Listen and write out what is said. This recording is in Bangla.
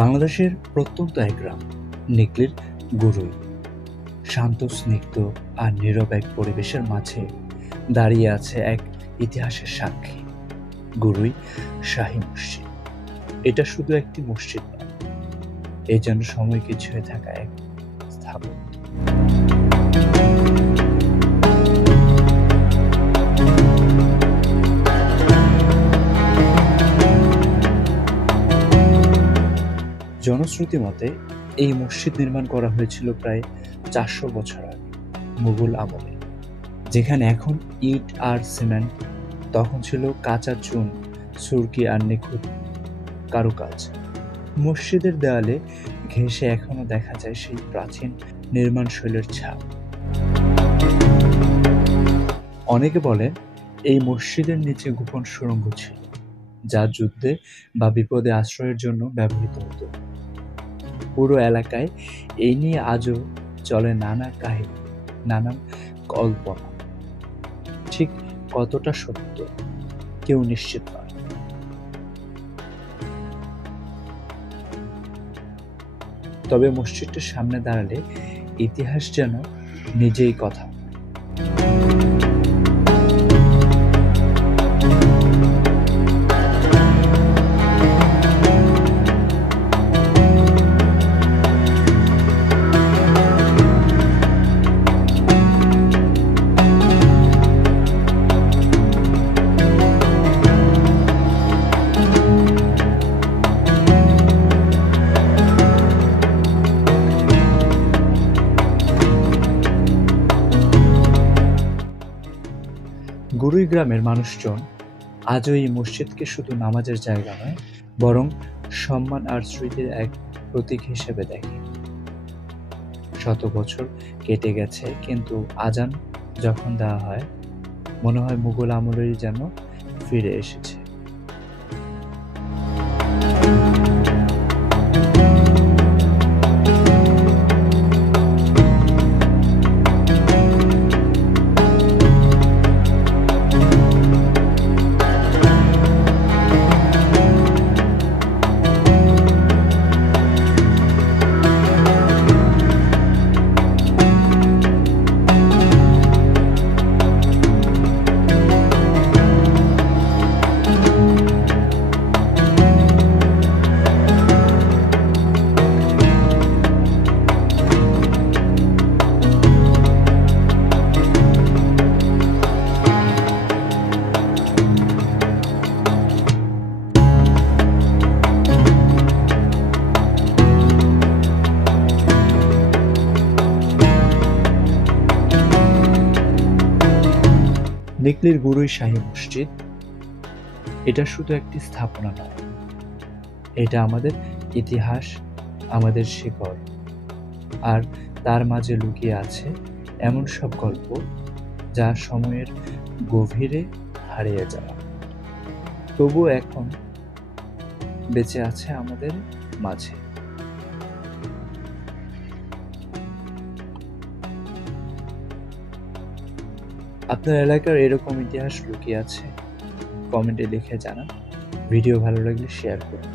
বাংলাদেশের প্রত্যন্ত এক গ্রাম নিকলির গুরুই। শান্ত, স্নিগ্ধ আর নীরব এক পরিবেশের মাঝে দাঁড়িয়ে আছে এক ইতিহাসের সাক্ষী, গুরুই শাহী মসজিদ। এটা শুধু একটি মসজিদ নয়, এ যেন সময়কে ছুঁয়ে থাকা এক স্থাপত্য। জনশ্রুতি মতে এই মসজিদ নির্মাণ করা হয়েছিল প্রায় 400 বছর আগে, মুঘল আমলে। যেখানে এখন ইট আর সিমেন্ট, তখন ছিল কাঁচা চুন, সুরকি আর নিখুঁত কারুকাজ। মসজিদের দেয়ালে ঘেঁষে এখনো দেখা যায় সেই প্রাচীন নির্মাণ শৈলীর ছাপ। অনেকে বলেন এই মসজিদের নিচে গোপন সুড়ঙ্গ ছিল, যা যুদ্ধে বা বিপদে আশ্রয়ের জন্য ব্যবহৃত হতো। পুরো এলাকায় এই নিয়ে আজও চলে নানা কাহিনী, নানান কল্পনা। ঠিক কতটা সত্য কেউ নিশ্চিত নয়। তবে মসজিদটির সামনে দাঁড়ালে ইতিহাস যেন নিজেই কথা। গুরুই গ্রামের মানুষজন আজও এই মসজিদকে শুধু নামাজের জায়গা নয়, বরং সম্মান আর স্মৃতির এক প্রতীক হিসেবে দেখে। শত বছর কেটে গেছে, কিন্তু আজান যখন দেওয়া হয়, মনে হয় মুঘল আমলেরই যেন ফিরে এসেছে। নিকলির গুরুই শাহী মসজিদ এটা শুধু একটি স্থাপনা নয়, এটা আমাদের ইতিহাস, আমাদের শিকড়, আর তার মাঝে লুকিয়ে আছে এমন সব গল্প যা সময়ের গভীরে হারিয়ে যাওয়া, তবুও এখন বেঁচে আছে আমাদের মাঝে। আপনার এলাকার এরকম ইতিহাস লুকিয়ে আছে? কমেন্টে লিখে জানান। ভিডিও ভালো লাগলে শেয়ার করুন।